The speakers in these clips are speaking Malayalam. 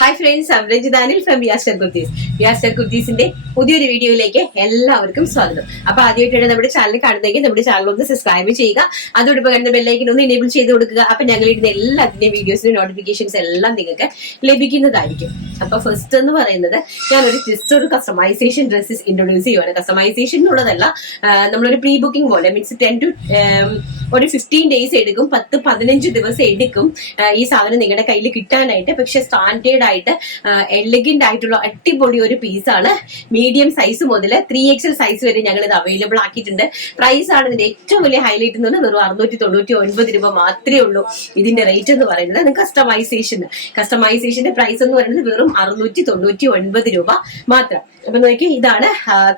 Hi friends, I'm രഞ്ജിതാനിൽ from വിയാസ്റ്റർ kurtis. വിയാസ്റ്റർ കുർത്തീസിന്റെ പുതിയൊരു വീഡിയോയിലേക്ക് എല്ലാവർക്കും സ്വാഗതം. അപ്പൊ ആദ്യമായിട്ടാണ് നമ്മുടെ ചാനൽ കാണുന്നതെങ്കിൽ നമ്മുടെ ചാനൽ ഒന്ന് സബ്സ്ക്രൈബ് ചെയ്യുക, അതോടൊപ്പം കണ്ട ബെല്ലൈക്കൻ ഒന്ന് എനേബിൾ ചെയ്ത് കൊടുക്കുക. അപ്പൊ ഞങ്ങൾ ഇടുന്ന എല്ലാത്തിന്റെയും വീഡിയോസിന്റെ നോട്ടിഫിക്കേഷൻസ് എല്ലാം നിങ്ങൾക്ക് ലഭിക്കുന്നതായിരിക്കും. അപ്പൊ ഫസ്റ്റ് എന്ന് പറയുന്നത് ഞാനൊരു ജസ്റ്റ് ഒരു കസ്റ്റമൈസേഷൻ ഡ്രസ്സസ് ഇൻട്രൊഡ്യൂസ് ചെയ്യുവാണ്. കസ്റ്റമൈസേഷൻ എന്നുള്ളതല്ല, നമ്മളൊരു പ്രീ ബുക്കിംഗ് പോലെ മീൻസ് 10 to ഒരു 15 days എടുക്കും, 10-15 ദിവസം എടുക്കും ഈ സാധനം നിങ്ങളുടെ കയ്യിൽ കിട്ടാനായിട്ട്. പക്ഷെ സ്റ്റാൻഡേർഡ് ആയിട്ട് എലഗന്റ് ആയിട്ടുള്ള അടിപൊളി ഒരു പീസാണ്. മീഡിയം സൈസ് മുതൽ 3XL സൈസ് വരെ ഞങ്ങൾ ഇത് അവൈലബിൾ ആക്കിയിട്ടുണ്ട്. പ്രൈസ് ആണ് ഇതിന്റെ ഏറ്റവും വലിയ ഹൈലൈറ്റ് എന്ന് പറഞ്ഞാൽ വെറും 699 രൂപ മാത്രമേ ഉള്ളൂ ഇതിന്റെ റേറ്റ് എന്ന് പറയുന്നത്. കസ്റ്റമൈസേഷന്റെ പ്രൈസ് എന്ന് പറയുന്നത് വെറും 699 രൂപ മാത്രം. അപ്പൊ നോക്കി, ഇതാണ്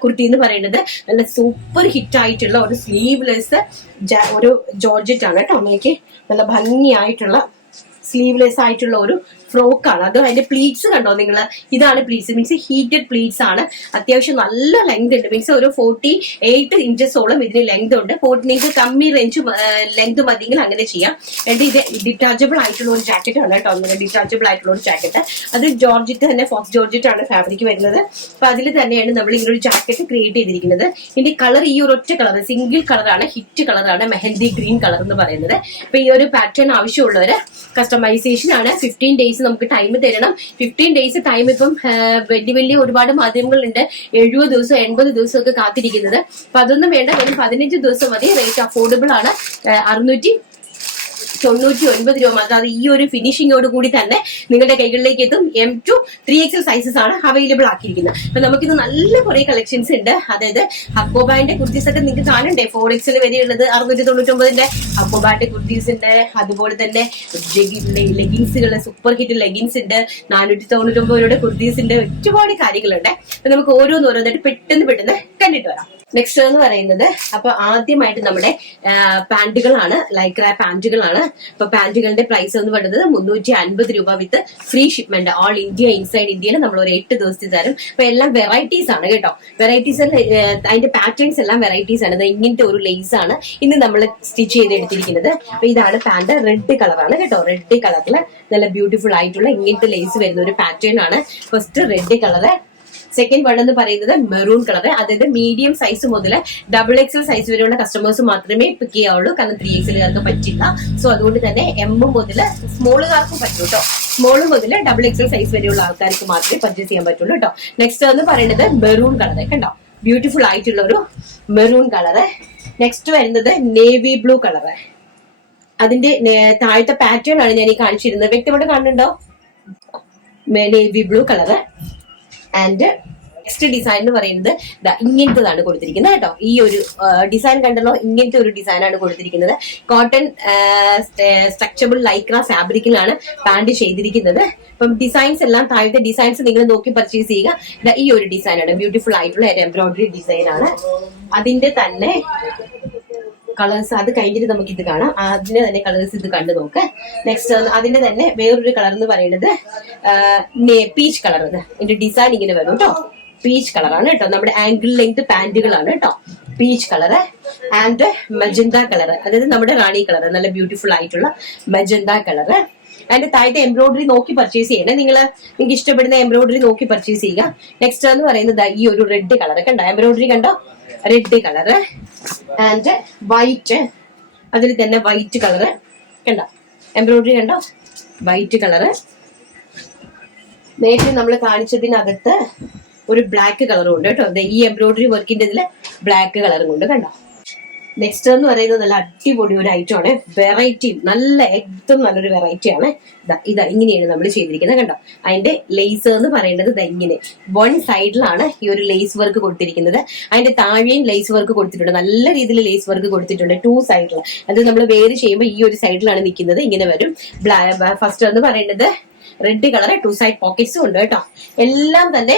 കുർത്തി എന്ന് പറയുന്നത്. നല്ല സൂപ്പർ ഹിറ്റ് ആയിട്ടുള്ള ഒരു സ്ലീവ്ലെസ് ഒരു ജോർജറ്റ് ആണ് കേട്ടോ. നോക്കി, നല്ല ഭംഗിയായിട്ടുള്ള സ്ലീവ്ലെസ് ആയിട്ടുള്ള ഒരു ഫ്രോക്കാണ്. അത് അതിന്റെ പ്ലീറ്റ്സ് കണ്ടോ നിങ്ങൾ? ഇതാണ് പ്ലീറ്റ്സ്, മീൻസ് ഹീറ്റഡ് പ്ലീറ്റ്സ് ആണ്. അത്യാവശ്യം നല്ല ലെങ്ത് ഉണ്ട്, മീൻസ് ഒരു 48 ഇഞ്ചസോളം ഇതിന് ലെങ്ത് ഉണ്ട്. നിങ്ങൾക്ക് കമ്മി റേഞ്ച് ലെങ്ത് മതിയെങ്കിൽ അങ്ങനെ ചെയ്യാം. എന്നിട്ട് ഇത് ഡിറ്റാച്ചബിൾ ആയിട്ടുള്ള ഒരു ജാക്കറ്റ് ആണ് കേട്ടോ. ഡിറ്റാച്ചബിൾ ആയിട്ടുള്ള ഒരു ജാക്കറ്റ്. അത് ജോർജറ്റ് തന്നെ, ഫോക്സ് ജോർജറ്റ് ആണ് ഫാബ്രിക് വരുന്നത്. അപ്പൊ അതിൽ തന്നെയാണ് നമ്മൾ ഇങ്ങനെ ഒരു ജാക്കറ്റ് ക്രിയേറ്റ് ചെയ്തിരിക്കുന്നത്. ഇതിന്റെ കളർ ഈ ഒരു ഒറ്റ കളർ, സിംഗിൾ കളറാണ്, ഹിറ്റ് കളറാണ്, മെഹന്തി ഗ്രീൻ കളർ എന്ന് പറയുന്നത്. അപ്പൊ ഈ ഒരു പാറ്റേൺ ആവശ്യമുള്ളവര് കസ്റ്റമൈസേഷൻ ആണ്. 15 days നമുക്ക് ടൈം തരണം. 15 days ടൈം ഇപ്പം വലിയ ഒരുപാട് മാധ്യമങ്ങളുണ്ട് 70 ദിവസം 80 ദിവസം ഒക്കെ കാത്തിരിക്കുന്നത്. അപ്പൊ അതൊന്നും വേണ്ട, വെറും 15 ദിവസം മതി. റേറ്റ് അഫോർഡബിൾ ആണ്. 699 രൂപ മാത്രം. അത് ഈ ഒരു ഫിനിഷിങ്ങോട് കൂടി തന്നെ നിങ്ങളുടെ കൈകളിലേക്ക് എത്തും. M to 3XL സൈസസ് ആണ് അവൈലബിൾ ആക്കിയിരിക്കുന്നത്. അപ്പൊ നമുക്കിത് നല്ല കുറെ കളക്ഷൻസ് ഉണ്ട്. അതായത് ഹക്കോബാന്റെ കുർത്തീസ് ഒക്കെ നിങ്ങൾക്ക് കാണണ്ടേ, 4XL വരെയുള്ളത് 699ന്റെ ഹക്കോബാന്റെ കുർത്തീസ് ഉണ്ട്. അതുപോലെ തന്നെ ലെഗിൻസുകൾ, സൂപ്പർ ഹിറ്റ് ലെഗിൻസ് ഉണ്ട്. 499 രൂപയുടെ കുർത്തീസ് ഉണ്ട്. ഒരുപാട് കാര്യങ്ങളുണ്ട്. അപ്പൊ നമുക്ക് ഓരോന്നായിട്ട് പെട്ടെന്ന് കണ്ടിട്ട് വരാം. നെക്സ്റ്റ് എന്ന് പറയുന്നത്, അപ്പൊ ആദ്യമായിട്ട് നമ്മുടെ പാന്റുകളാണ്, ലൈക്ര പാന്റുകളാണ്. അപ്പൊ പാന്റുകളുടെ പ്രൈസ് എന്ന് പറയുന്നത് 350 രൂപ വിത്ത് free shipment. All India, inside ഇന്ത്യയിൽ നമ്മൾ ഒരു 8 ദിവസത്തിൽ തരും. അപ്പൊ എല്ലാം വെറൈറ്റീസ് ആണ് കേട്ടോ. വെറൈറ്റീസ്, അതിന്റെ പാറ്റേൺസ് എല്ലാം വെറൈറ്റീസ് ആണ്. ഇങ്ങനത്തെ ഒരു ലേസ് ആണ് ഇന്ന് നമ്മൾ സ്റ്റിച്ച് ചെയ്തെടുത്തിരിക്കുന്നത്. അപ്പൊ ഇതാണ് പാന്റ്, റെഡ് കളറാണ് കേട്ടോ. റെഡ് കളറില് നല്ല ബ്യൂട്ടിഫുൾ ആയിട്ടുള്ള ഇങ്ങനത്തെ ലേസ് വരുന്ന ഒരു പാറ്റേൺ ആണ്. First red colour. Second one എന്ന് പറയുന്നത് മെറൂൺ കളർ. അതായത് മീഡിയം സൈസ് മുതൽ XXL സൈസ് വരെയുള്ള കസ്റ്റമേഴ്സ് മാത്രമേ പിക്ക് ചെയ്യാവുള്ളൂ. കാരണം 3XLകാർക്ക് പറ്റില്ല. സോ അതുകൊണ്ട് തന്നെ M മുതൽ സ്മോളുകാർക്കും പറ്റും കേട്ടോ. സ്മോൾ മുതൽ XXL സൈസ് വരെയുള്ള ആൾക്കാർക്ക് മാത്രമേ പർച്ചേസ് ചെയ്യാൻ പറ്റുള്ളൂ കേട്ടോ. നെക്സ്റ്റ് എന്ന് പറയുന്നത് മെറൂൺ കളർ കണ്ടോ. ബ്യൂട്ടിഫുൾ ആയിട്ടുള്ള ഒരു മെറൂൺ കളർ. നെക്സ്റ്റ് വരുന്നത് നേവി ബ്ലൂ കളർ. അതിന്റെ താഴത്തെ പാറ്റേൺ ആണ് ഞാൻ ഈ കാണിച്ചിരുന്നത്. വ്യക്തമായിട്ട് കാണുന്നുണ്ടോ? Navy blue colour. And next design എന്ന് പറയുന്നത് ഇങ്ങനത്തതാണ് കൊടുത്തിരിക്കുന്നത് കേട്ടോ. ഈ ഒരു ഡിസൈൻ കണ്ടല്ലോ, ഇങ്ങനത്തെ ഒരു ഡിസൈനാണ് കൊടുത്തിരിക്കുന്നത്. കോട്ടൺ സ്ട്രക്ചറബിൾ ലൈക്ര ഫാബ്രിക്കിലാണ് പാന്റ് ചെയ്തിരിക്കുന്നത്. അപ്പം ഡിസൈൻസ് എല്ലാം, താഴത്തെ ഡിസൈൻസ് നിങ്ങൾ നോക്കി പർച്ചേസ് ചെയ്യുക. ഈ ഒരു ഡിസൈനാണ്, ബ്യൂട്ടിഫുൾ ആയിട്ടുള്ള ഒരു എംബ്രോയിഡറി ഡിസൈൻ ആണ്. അതിന്റെ തന്നെ കളേഴ്സ് അത് കഴിഞ്ഞിട്ട് നമുക്ക് ഇത് കാണാം. അതിന്റെ തന്നെ കളേഴ്സ് ഇത് കണ്ടു നോക്ക്. നെക്സ്റ്റ് അതിന്റെ തന്നെ വേറൊരു കളർ എന്ന് പറയുന്നത് പീച്ച് കളർ. ഇതിന്റെ ഡിസൈൻ ഇങ്ങനെ വരും കേട്ടോ. പീച്ച് കളറാണ് കേട്ടോ. നമ്മുടെ ആംഗിൾ ലെങ്ത് പാന്റുകളാണ് കേട്ടോ. Peach colour and magenta colour, അതായത് നമ്മുടെ റാണി കളർ, നല്ല ബ്യൂട്ടിഫുൾ ആയിട്ടുള്ള മജന്ത കളർ. അതിന്റെ താഴത്തെ എംബ്രോയിഡറി നോക്കി പർച്ചേസ് ചെയ്യണേ. നിങ്ങൾക്ക് ഇഷ്ടപ്പെടുന്ന എംബ്രോയിഡറി നോക്കി പർച്ചേസ് ചെയ്യുക. നെക്സ്റ്റ് എന്ന് പറയുന്നത് ഈ ഒരു റെഡ് കളർ കണ്ടോ. എംബ്രോയിഡറി കണ്ടോ, റെഡ് കളർ ആൻഡ് വൈറ്റ്. അതിൽ തന്നെ വൈറ്റ് കളർ കണ്ടോ. എംബ്രോയിഡറി കണ്ടോ, വൈറ്റ് കളർ. നേരത്തെ നമ്മൾ കാണിച്ചതിനകത്ത് ഒരു ബ്ലാക്ക് കളറും ഉണ്ട് കേട്ടോ. ഈ എംബ്രോയിഡറി വർക്കിന്റെ ഇതിൽ ബ്ലാക്ക് കളറും ഉണ്ട് കണ്ടോ. നെക്സ്റ്റ് എന്ന് പറയുന്നത് നല്ല അടിപൊളി ഒരു ഐറ്റം ആണ്. വെറൈറ്റി, നല്ല ഏറ്റവും നല്ലൊരു വെറൈറ്റി ആണ്. ഇതാ ഇങ്ങനെയാണ് നമ്മൾ ചെയ്തിരിക്കുന്നത് കണ്ടോ. അതിന്റെ ലേസ് എന്ന് പറയുന്നത് ഇങ്ങനെ വൺ സൈഡിലാണ് ഈ ഒരു ലേസ് വർക്ക് കൊടുത്തിരിക്കുന്നത്. അതിന്റെ താഴെയും ലേസ് വർക്ക് കൊടുത്തിട്ടുണ്ട്. നല്ല രീതിയിൽ ലേസ് വർക്ക് കൊടുത്തിട്ടുണ്ട് 2 സൈഡിൽ. അത് നമ്മൾ വേര് ചെയ്യുമ്പോൾ ഈ ഒരു സൈഡിലാണ് നിൽക്കുന്നത്. ഇങ്ങനെ വരും. ഫസ്റ്റ് എന്ന് പറയുന്നത് റെഡ് കളർ, 2 സൈഡ് പോക്കറ്റ്സും ഉണ്ട് കേട്ടോ. എല്ലാം തന്നെ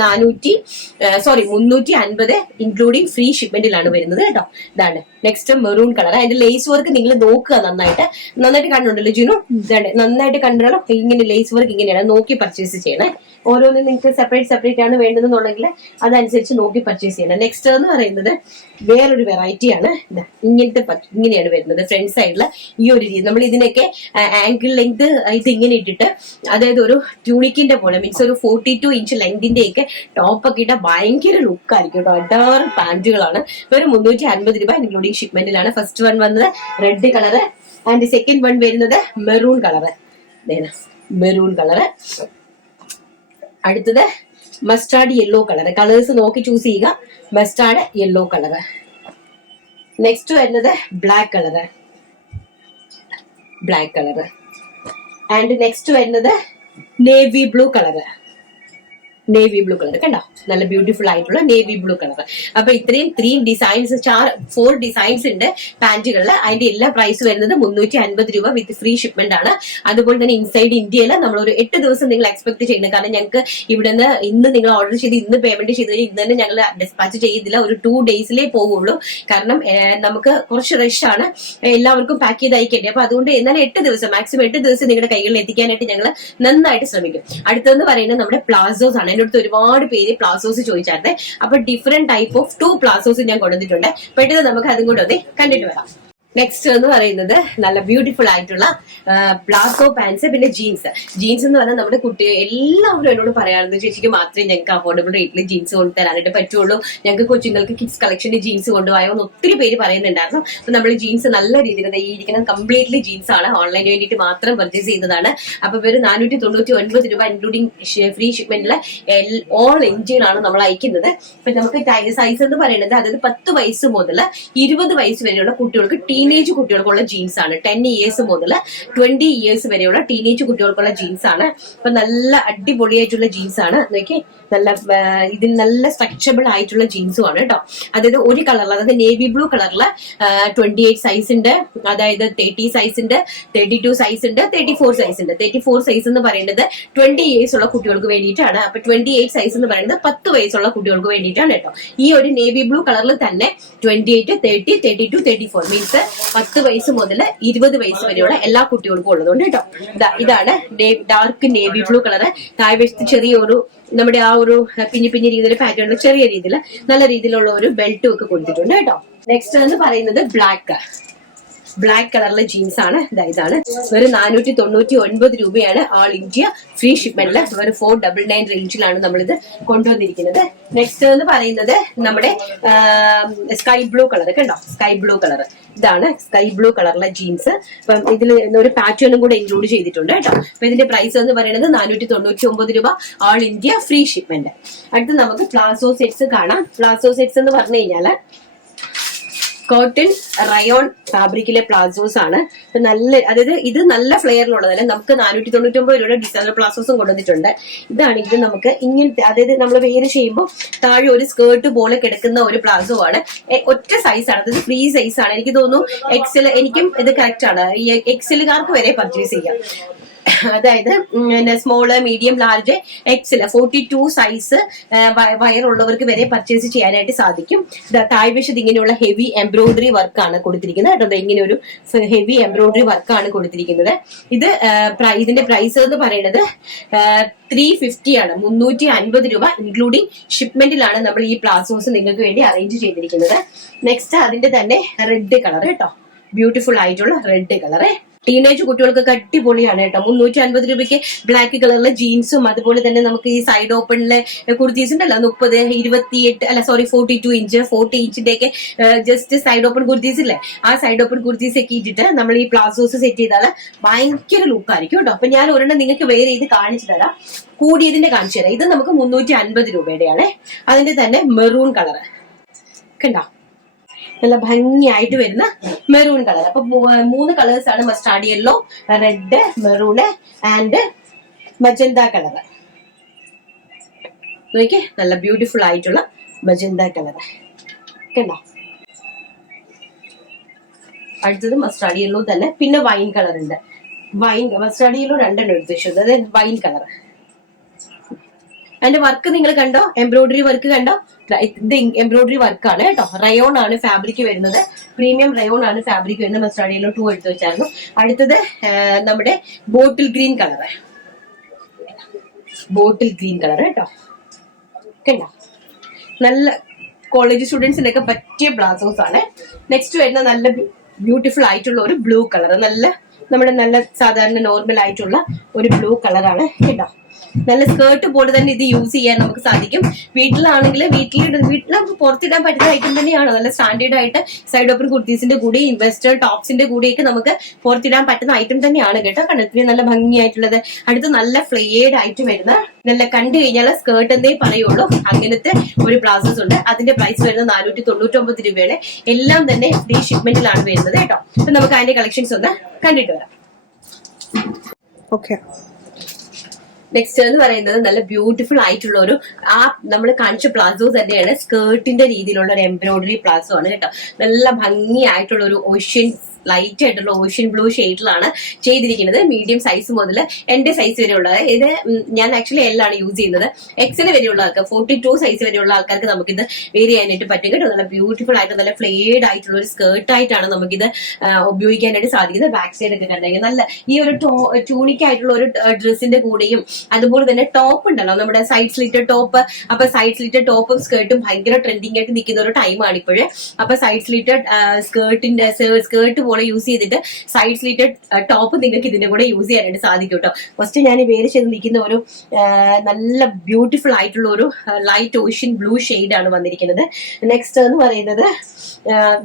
350 ഇൻക്ലൂഡിങ് ഫ്രീ ഷിപ്മെന്റിലാണ് വരുന്നത് കേട്ടോ. ഇതാണ് നെക്സ്റ്റ് മെറൂൺ കളർ. അതിന്റെ ലേസ് വർക്ക് നിങ്ങൾ നോക്കുക, നന്നായിട്ട് കണ്ടുണ്ടല്ലോ ജിനു. നന്നായിട്ട് കണ്ടല്ലോ. ഇങ്ങനെ ലേസ് വർക്ക് ഇങ്ങനെയാണ്, നോക്കി പർച്ചേസ് ചെയ്യണേ. ഓരോന്നും നിങ്ങൾക്ക് സെപ്പറേറ്റ് ആണ് വേണ്ടതെന്നുണ്ടെങ്കിൽ അതനുസരിച്ച് നോക്കി പർച്ചേസ് ചെയ്യണം. നെക്സ്റ്റ് എന്ന് പറയുന്നത് വേറൊരു വെറൈറ്റി ആണ്. ഇങ്ങനെയാണ് വരുന്നത്. ഫ്രണ്ട് സൈഡില് ഈ ഒരു രീതി. നമ്മൾ ഇതിനൊക്കെ ആംഗിൾ ലെങ്ത് ഇത് ഇങ്ങനെ ഇട്ടിട്ട് അതായത് ഒരു ട്യൂണിക്കിന്റെ പോലെ മീൻസ് ഒരു 42 ഇഞ്ച് ലെങ്തിന്റെ ഒക്കെ ടോപ്പ് ഒക്കെ ഇട്ട ഭയങ്കര ലുക്ക് ആയിരിക്കും കേട്ടോ. അഡാറ് പാന്റുകളാണ്. വെറും 350 രൂപ ഇൻക്ലൂഡിംഗ് ഷിപ്മെന്റിലാണ്. ഫസ്റ്റ് വൺ വന്നത് red colour and second one വരുന്നത് മെറൂൺ കളറ്. Maroon colour. അടുത്തത് മസ്റ്റാർഡ് യെല്ലോ കളർ. കളേഴ്സ് നോക്കി ചൂസ് ചെയ്യുക. Mustard yellow colour. നെക്സ്റ്റ് വരുന്നത് black colour. Black colour. And next വരുന്നത് navy blue colour. Navy blue colour കണ്ടോ, നല്ല ബ്യൂട്ടിഫുൾ ആയിട്ടുള്ള നേവി ബ്ലൂ കളർ. അപ്പൊ ഇത്രയും 3 ഡിസൈൻസ് 4 ഡിസൈൻസ് ഉണ്ട് പാന്റുകളിൽ. അതിന്റെ എല്ലാ പ്രൈസ് വരുന്നത് 350 രൂപ വിത്ത് ഫ്രീ ഷിപ്മെന്റ് ആണ്. അതുപോലെ തന്നെ ഇൻസൈഡ് ഇന്ത്യയിൽ നമ്മളൊരു 8 ദിവസം നിങ്ങൾ എക്സ്പെക്ട് ചെയ്യുന്നത്. കാരണം ഞങ്ങൾക്ക് ഇവിടുന്ന് ഇന്ന് നിങ്ങൾ ഓർഡർ ചെയ്ത് ഇന്ന് പേയ്മെന്റ് ചെയ്ത് കഴിഞ്ഞാൽ ഇന്ന് തന്നെ ഞങ്ങൾ ഡിസ്പാച്ച് ചെയ്തില്ല. ഒരു 2 ഡേയ്സിലേ പോവുള്ളൂ. കാരണം നമുക്ക് കുറച്ച് റഷ് ആണ്, എല്ലാവർക്കും പാക്ക് ചെയ്ത് അയക്കേണ്ടത്. അപ്പൊ അതുകൊണ്ട് എന്നാലും 8 ദിവസം മാക്സിമം 8 ദിവസം നിങ്ങളുടെ കൈകളിൽ എത്തിക്കാനായിട്ട് ഞങ്ങൾ നന്നായിട്ട് ശ്രമിക്കും. അടുത്തതെന്ന് പറയുന്നത് നമ്മുടെ പ്ലാസോസ് ആണ്. എൻ്റെ അടുത്ത് ഒരുപാട് പേര് പ്ലാസോസ് ചോദിച്ചായിരുന്നേ. അപ്പൊ ഡിഫറെന്റ് ടൈപ്പ് ഓഫ് 2 പ്ലാസോസ് ഞാൻ കൊണ്ടുവന്നിട്ടുണ്ട്. പെട്ടെന്ന് നമുക്ക് അതും കൂടെ ഒന്ന് കണ്ടിട്ട് വരാം. നെക്സ്റ്റ് എന്ന് പറയുന്നത് നല്ല ബ്യൂട്ടിഫുൾ ആയിട്ടുള്ള പ്ലാസോ പാൻസ്, പിന്നെ ജീൻസ്. ജീൻസ് എന്ന് പറഞ്ഞാൽ നമ്മുടെ കുട്ടി എല്ലാവരും എന്നോട് പറയാറുണ്ട്, ചേച്ചിക്ക് മാത്രമേ ഞങ്ങൾക്ക് അഫോർഡബിൾ റേറ്റിൽ ജീൻസ് കൊണ്ടുതരാനായിട്ട് പറ്റുള്ളൂ, ഞങ്ങൾക്ക് കൊച്ചുങ്ങൾക്ക് കിഡ്സ് കളക്ഷന്റെ ജീൻസ് കൊണ്ടുപോയോ എന്ന് ഒത്തിരി പേര് പറയുന്നുണ്ടായിരുന്നു. അപ്പൊ നമ്മൾ ജീൻസ് നല്ല രീതിയിൽ ഈ ഇരിക്കുന്നത് കംപ്ലീറ്റ്ലി ജീൻസ് ആണ്. ഓൺലൈന് വേണ്ടിയിട്ട് മാത്രം പർച്ചേസ് ചെയ്യുന്നതാണ്. അപ്പൊ ഒരു 499 രൂപ ഇൻക്ലൂഡിംഗ് ഫ്രീ ഷിപ്മെന്റിലെ ഓൾ ഇന്ത്യയിലാണ് നമ്മൾ അയക്കുന്നത്. അപ്പൊ നമുക്ക് സൈസ് എന്ന് പറയുന്നത് അതായത് 10 വയസ്സ് മുതൽ 20 വയസ്സ് വരെയുള്ള കുട്ടികൾക്ക് ടീനേജ് കുട്ടികൾക്കുള്ള ജീൻസ് ആണ്. 10 ഇയേഴ്സ് മുതൽ 20 ഇയേഴ്സ് വരെയുള്ള ടീനേജ് കുട്ടികൾക്കുള്ള ജീൻസ് ആണ്. അപ്പൊ നല്ല അടിപൊളിയായിട്ടുള്ള ജീൻസ് ആണ്. നോക്കി നല്ല ഇതിന് നല്ല സ്ട്രക്ചറബിൾ ആയിട്ടുള്ള ജീൻസും ആണ് കേട്ടോ. അതായത് ഒരു കളറിൽ, അതായത് നേവി ബ്ലൂ കളറില് 28 സൈസ് ഉണ്ട്, അതായത് 30 സൈസ് ഉണ്ട്, 32 സൈസ് ഉണ്ട്, 34 സൈസ് ഉണ്ട്. 34 സൈസ് എന്ന് പറയുന്നത് 20 ഇയേഴ്സ് ഉള്ള കുട്ടികൾക്ക് വേണ്ടിയിട്ടാണ്. അപ്പൊ 28 സൈസ് എന്ന് പറയുന്നത് 10 വയസ്സുള്ള കുട്ടികൾക്ക് വേണ്ടിയിട്ടാണ് കേട്ടോ. ഈ ഒരു നേവി ബ്ലൂ കളറിൽ തന്നെ 28, 30, 32, 34 മീൻസ് 10 വയസ്സ് മുതൽ 20 വയസ്സ് വരെയുള്ള എല്ലാ കുട്ടികൾക്കും ഉള്ളതുകൊണ്ട് കേട്ടോ. ഇതാണ് ഡാർക്ക് നേവി ബ്ലൂ കളറ്. താഴ്വശത്ത് ചെറിയൊരു നമ്മുടെ ആ ഒരു പിഞ്ഞി രീതിയിൽ പാറ്റേണിൽ ചെറിയ രീതിയിൽ നല്ല രീതിയിലുള്ള ഒരു ബെൽറ്റും ഒക്കെ കൊടുത്തിട്ടുണ്ട് കേട്ടോ. നെക്സ്റ്റ് എന്ന് പറയുന്നത് ബ്ലാക്ക് കളറിലെ ജീൻസ് ആണ്. ഇതാണ് ഒരു 499 രൂപയാണ് ഓൾ ഇന്ത്യ ഫ്രീ ഷിപ്മെന്റിൽ. ഒരു 499 റേഞ്ചിലാണ് നമ്മളിത് കൊണ്ടുവന്നിരിക്കുന്നത്. നെക്സ്റ്റ് എന്ന് പറയുന്നത് നമ്മുടെ സ്കൈ ബ്ലൂ കളർ കണ്ടോ, സ്കൈ ബ്ലൂ കളർ. ഇതാണ് സ്കൈ ബ്ലൂ കളറിലെ ജീൻസ്. അപ്പം ഇതിൽ ഒരു പാറ്റേണും കൂടെ ഇൻക്ലൂഡ് ചെയ്തിട്ടുണ്ട് കേട്ടോ. അപ്പൊ ഇതിന്റെ പ്രൈസ് എന്ന് പറയുന്നത് 499 രൂപ ഓൾ ഇന്ത്യ ഫ്രീ ഷിപ്മെന്റ്. അടുത്ത് നമുക്ക് പ്ലാസോ സെറ്റ്സ് കാണാം. പ്ലാസോ സെറ്റ്സ് എന്ന് പറഞ്ഞു കഴിഞ്ഞാല് കോട്ടൺ റയോൺ ഫാബ്രിക്കിലെ പ്ലാസോസ് ആണ്. നല്ല, അതായത് ഇത് നല്ല ഫ്ലെയറിലുള്ളതല്ല. നമുക്ക് 499 രൂപയുടെ ഡിസൈനർ പ്ലാസോസും കൊണ്ടുവന്നിട്ടുണ്ട്. ഇതാണെങ്കിൽ നമുക്ക് ഇങ്ങനത്തെ, അതായത് നമ്മൾ വെയർ ചെയ്യുമ്പോൾ താഴെ ഒരു സ്കേർട്ട് പോലെ കിടക്കുന്ന ഒരു പ്ലാസോ ആണ്. ഒറ്റ സൈസാണ്, അതായത് ഫ്രീ സൈസ് ആണ്. എനിക്ക് തോന്നുന്നു എക്സൽ, എനിക്കും ഇത് കറക്റ്റ് ആണ്. ഈ എക്സലുകാർക്ക് വരെ പർച്ചേസ് ചെയ്യാം. അതായത് small, medium, large, XL 42 size വയറുള്ളവർക്ക് വരെ പർച്ചേസ് ചെയ്യാനായിട്ട് സാധിക്കും. താഴ്വശത്ത് ഇങ്ങനെയുള്ള ഹെവി എംബ്രോയിഡറി വർക്കാണ് കൊടുത്തിരിക്കുന്നത് കേട്ടോ. ഇങ്ങനെ ഒരു ഹെവി എംബ്രോയിഡറി വർക്കാണ് കൊടുത്തിരിക്കുന്നത്. ഇതിന്റെ പ്രൈസ് എന്ന് പറയുന്നത് 350 ആണ്. 350 രൂപ ഇൻക്ലൂഡിംഗ് ഷിപ്മെന്റിലാണ് നമ്മൾ ഈ പ്ലാസോസ് നിങ്ങൾക്ക് വേണ്ടി അറേഞ്ച് ചെയ്തിരിക്കുന്നത്. നെക്സ്റ്റ് അതിന്റെ തന്നെ റെഡ് കളർ കേട്ടോ, ബ്യൂട്ടിഫുൾ ആയിട്ടുള്ള റെഡ് കളറ്. ടീനേജ് കുട്ടികൾക്കൊക്കെ അടിപൊളിയാണ് കേട്ടോ. 350 രൂപയ്ക്ക് ബ്ലാക്ക് കളറിലെ ജീൻസും അതുപോലെ തന്നെ നമുക്ക് ഈ സൈഡ് ഓപ്പണിലെ കുർത്തീസ് ഉണ്ടല്ലോ, 42 ഇഞ്ച് 40 ഇഞ്ചിന്റെ ഒക്കെ ജസ്റ്റ് സൈഡ് ഓപ്പൺ കുർത്തീസ് ഇല്ലേ, ആ സൈഡ് ഓപ്പൺ കുർത്തീസ് ഒക്കെ ഇട്ടിട്ട് നമ്മൾ ഈ പ്ലാസോസ് സെറ്റ് ചെയ്താൽ ഭയങ്കര ലുക്കായിരിക്കും കേട്ടോ. അപ്പൊ ഞാൻ ഒരെണ്ണം നിങ്ങൾക്ക് വേറെ ഇത് കാണിച്ചു തരാം, കൂടിയതിന്റെ കാണിച്ചു തരാം. ഇത് നമുക്ക് 350 രൂപയുടെയാണ്. അതിന്റെ തന്നെ മെറൂൺ കളർ കണ്ടോ, നല്ല ഭംഗിയായിട്ട് വരുന്ന മെറൂൺ കളർ. അപ്പൊ 3 കളേഴ്സ് ആണ്, mustard yellow, red, maroon and magenta colour. നോക്കിയേ, നല്ല ബ്യൂട്ടിഫുൾ ആയിട്ടുള്ള മജന്ത കളർ കണ്ടോ. അടുത്തത് മസ്റ്റാർഡ് യെല്ലോ തന്നെ, പിന്നെ വൈൻ കളർ ഉണ്ട്. മസ്റ്റാർഡ് യെല്ലോ 2 എടുത്ത് വെച്ചു, അതായത് വൈൻ കളർ. അതിന്റെ വർക്ക് നിങ്ങൾ കണ്ടോ, എംബ്രോയിഡറി വർക്ക് കണ്ടോ. ഇത് എംബ്രോയിഡറി വർക്കാണ് കേട്ടോ. റയോൺ ആണ് ഫാബ്രിക് വരുന്നത്, പ്രീമിയം റയോൺ ആണ് ഫാബ്രിക് വരുന്നത്. മസ്റ്റാർഡ് യെല്ലോ 2 എടുത്ത് വെച്ചായിരുന്നു. അടുത്തത് നമ്മുടെ ബോട്ടിൽ ഗ്രീൻ കളർ കേട്ടോ കണ്ടോ. നല്ല കോളേജ് സ്റ്റുഡൻസിനൊക്കെ പറ്റിയ പ്ലാസോസ് ആണ്. നെക്സ്റ്റ് വരുന്ന നല്ല ബ്യൂട്ടിഫുൾ ആയിട്ടുള്ള ഒരു ബ്ലൂ കളർ, നല്ല നമ്മുടെ നല്ല സാധാരണ നോർമൽ ആയിട്ടുള്ള ഒരു ബ്ലൂ കളറാണ് കേട്ടോ. നല്ല സ്കേർട്ട് പോലെ തന്നെ ഇത് യൂസ് ചെയ്യാൻ നമുക്ക് സാധിക്കും. വീട്ടിലാണെങ്കിൽ വീട്ടിൽ നമുക്ക് പുറത്തിടാൻ പറ്റുന്ന ഐറ്റം തന്നെയാണ്. നല്ല സ്റ്റാൻഡേർഡ് ആയിട്ട് സൈഡ് ഓപ്പൺ കുർത്തീസിന്റെ കൂടി വെസ്റ്റേൺ ടോപ്സിന്റെ കൂടെയൊക്കെ നമുക്ക് പുറത്തിടാൻ പറ്റുന്ന ഐറ്റം തന്നെയാണ് കേട്ടോ. കണ്ടത്തിന് നല്ല ഭംഗിയായിട്ടുള്ളത്. അടുത്ത് നല്ല ഫ്ലെയേഡ് ആയിട്ട് വരുന്ന നല്ല കണ്ടു കഴിഞ്ഞാൽ സ്കേർട്ട് എന്നേ പറയുള്ളൂ അങ്ങനത്തെ ഒരു പ്ലാസോസ് ഉണ്ട്. അതിന്റെ പ്രൈസ് വരുന്നത് 499 രൂപയാണ്. എല്ലാം തന്നെ ഫ്രീ ഷിപ്മെന്റിലാണ് വരുന്നത് കേട്ടോ. അപ്പൊ നമുക്ക് അതിന്റെ കളക്ഷൻസ് ഒന്ന് കണ്ടിട്ട് വരാം. ഓക്കെ, നെക്സ്റ്റ് എന്ന് പറയുന്നത് നല്ല ബ്യൂട്ടിഫുൾ ആയിട്ടുള്ള ഒരു നമ്മൾ കാണിച്ച പ്ലാസോ തന്നെയാണ്. സ്കേർട്ടിന്റെ രീതിയിലുള്ള ഒരു എംബ്രോയിഡറി പ്ലാസോ ആണ് കേട്ടോ. നല്ല ഭംഗിയായിട്ടുള്ള ഒരു ഓഷ്യൻ ലൈറ്റ് ആയിട്ടുള്ള ഓഷ്യൻ ബ്ലൂ ഷെയ്ഡിലാണ് ചെയ്തിരിക്കുന്നത്. മീഡിയം സൈസ് മുതൽ എന്റെ സൈസ് വരെയുള്ളത്. ഇത് ഞാൻ ആക്ച്വലി എല്ലാണ് യൂസ് ചെയ്യുന്നത്. എക്സിന് വരെയുള്ള ആൾക്കാർ 42 സൈസ് വരെയുള്ള ആൾക്കാർക്ക് നമുക്കിത് വെയർ ചെയ്യാനായിട്ട് പറ്റും കേട്ടോ. നല്ല ബ്യൂട്ടിഫുൾ ആയിട്ട് നല്ല ഫ്ലെയർഡ് ആയിട്ടുള്ള ഒരു സ്കേർട്ട് ആയിട്ടാണ് നമുക്കിത് ഉപയോഗിക്കാനായിട്ട് സാധിക്കുന്നത്. ബാക്ക് സൈഡ് ഒക്കെ കണ്ടെങ്കിൽ നല്ല ഈ ഒരു ട്യൂണിക് ആയിട്ടുള്ള ഒരു ഡ്രസ്സിന്റെ കൂടെയും അതുപോലെ തന്നെ ടോപ്പ് ഉണ്ടല്ലോ നമ്മുടെ സൈഡ് സ്ലിറ്റഡ് ടോപ്പ്. അപ്പൊ സൈഡ് സ്ലിറ്റഡ് ടോപ്പും സ്കേർട്ടും ഭയങ്കര ട്രെൻഡിങ് ആയിട്ട് നിൽക്കുന്ന ഒരു ടൈമാണ് ഇപ്പോഴേ. അപ്പൊ സൈഡ് സ്ലിറ്റഡ് സ്കേർട്ട് യൂസ് ചെയ്തിട്ട് സൈഡ് സ്ലിറ്റഡ് ടോപ്പ് നിങ്ങൾക്ക് ഇതിന്റെ കൂടെ യൂസ് ചെയ്യാനായിട്ട് സാധിക്കും കേട്ടോ. ഫസ്റ്റ് ഞാൻ വേറെ ചെയ്ത് നിൽക്കുന്ന ഒരു നല്ല ബ്യൂട്ടിഫുൾ ആയിട്ടുള്ള ഒരു ലൈറ്റ് ഓഷ്യൻ ബ്ലൂ ഷെയ്ഡ് ആണ് വന്നിരിക്കുന്നത്. നെക്സ്റ്റ് എന്ന് പറയുന്നത്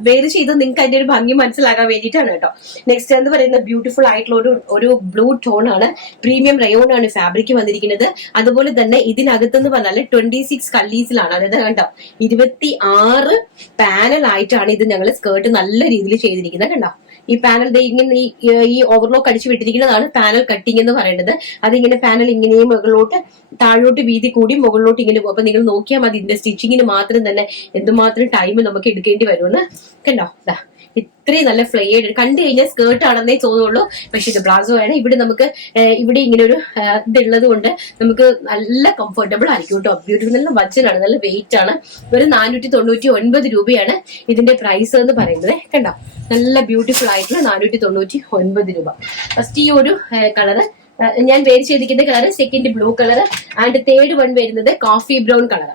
വേറെ ചെയ്ത് നിങ്ങൾക്ക് അതിന്റെ ഒരു ഭംഗി മനസ്സിലാക്കാൻ വേണ്ടിയിട്ടാണ് കേട്ടോ. നെക്സ്റ്റ് എന്ന് പറയുന്നത് ബ്യൂട്ടിഫുൾ ആയിട്ടുള്ള ഒരു ബ്ലൂ ടോൺ ആണ്. പ്രീമിയം റയോൺ ആണ് ഫാബ്രിക് വന്നിരിക്കുന്നത്. അതുപോലെ തന്നെ ഇതിനകത്തെന്ന് പറഞ്ഞാൽ 26 കല്ലീസിലാണ്. അതായത് കണ്ടോ 26 പാനൽ ആയിട്ടാണ് ഇത് ഞങ്ങൾ സ്കേർട്ട് നല്ല രീതിയിൽ ചെയ്തിരിക്കുന്നത് കണ്ടോ. ഈ പാനൽ ഇങ്ങനെ ഈ ഓവർലോക്ക് അടിച്ചു വിട്ടിരിക്കുന്നതാണ് പാനൽ കട്ടിംഗ് എന്ന് പറയുന്നത്. അതിങ്ങനെ പാനൽ ഇങ്ങനെയും മുകളിലോട്ട് താഴോട്ട് വീതി കൂടി മുകളിലോട്ട് ഇങ്ങനെ പോകും. അപ്പൊ നിങ്ങൾ നോക്കിയാൽ മതി ഇതിന്റെ സ്റ്റിച്ചിങ്ങിന് മാത്രം തന്നെ എന്തുമാത്രം ടൈം നമുക്ക് എടുക്കേണ്ടി വരുമെന്ന് കണ്ടോ. ഇത്രയും നല്ല ഫ്ലെയർഡ് കണ്ടു കഴിഞ്ഞാൽ സ്കേർട്ട് ആണെന്നേ തോന്നുള്ളൂ. പക്ഷെ ഇത് പ്ലാസോ ആണ്. ഇവിടെ നമുക്ക് ഇവിടെ ഇങ്ങനെ ഒരു ഇതുള്ളത് കൊണ്ട് നമുക്ക് നല്ല കംഫർട്ടബിൾ ആയിരിക്കും കേട്ടോ. ബ്യൂട്ടിഫുൾ നല്ല ബഡ്ജറ്റാണ്, നല്ല വെയിറ്റ് ആണ്. ഒരു 499 രൂപയാണ് ഇതിന്റെ പ്രൈസ് എന്ന് പറയുന്നത് കണ്ടോ. നല്ല ബ്യൂട്ടിഫുൾ ആയിട്ടുള്ള 499 രൂപ. ഫസ്റ്റ് ഈ ഒരു കളറ് ഞാൻ വേര് ചെയ്തിരിക്കുന്ന colour second blue colour and third one വരുന്നത് കോഫി ബ്രൗൺ കളർ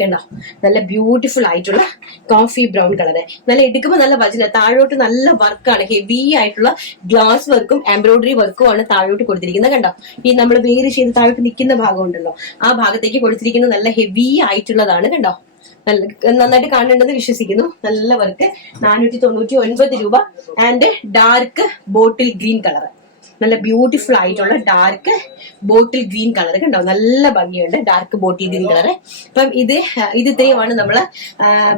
കണ്ടോ. നല്ല ബ്യൂട്ടിഫുൾ ആയിട്ടുള്ള കോഫി ബ്രൗൺ കളറ്. നല്ല എടുക്കുമ്പോൾ നല്ല വചന താഴോട്ട് നല്ല വർക്കാണ്. ഹെവി ആയിട്ടുള്ള ഗ്ലാസ് വർക്കും എംബ്രോയിഡറി വർക്കും ആണ് താഴോട്ട് കൊടുത്തിരിക്കുന്നത് കണ്ടോ. ഈ നമ്മൾ വേര് ചെയ്ത് താഴോട്ട് നിൽക്കുന്ന ഭാഗം ഉണ്ടല്ലോ ആ ഭാഗത്തേക്ക് കൊടുത്തിരിക്കുന്നത് നല്ല ഹെവി ആയിട്ടുള്ളതാണ് കണ്ടോ. നന്നായിട്ട് കാണേണ്ടത് വിശ്വസിക്കുന്നു. നല്ല വർക്ക് 499 രൂപ and dark bottle green colour. നല്ല ബ്യൂട്ടിഫുൾ ആയിട്ടുള്ള ഡാർക്ക് ബോട്ടിൽ ഗ്രീൻ കളർ കണ്ടോ. നല്ല ഭംഗിയുണ്ട് ഡാർക്ക് ബോട്ടിൽ ഗ്രീൻ കളർ. അപ്പം ഇത് ഇത്രയുമാണ് നമ്മൾ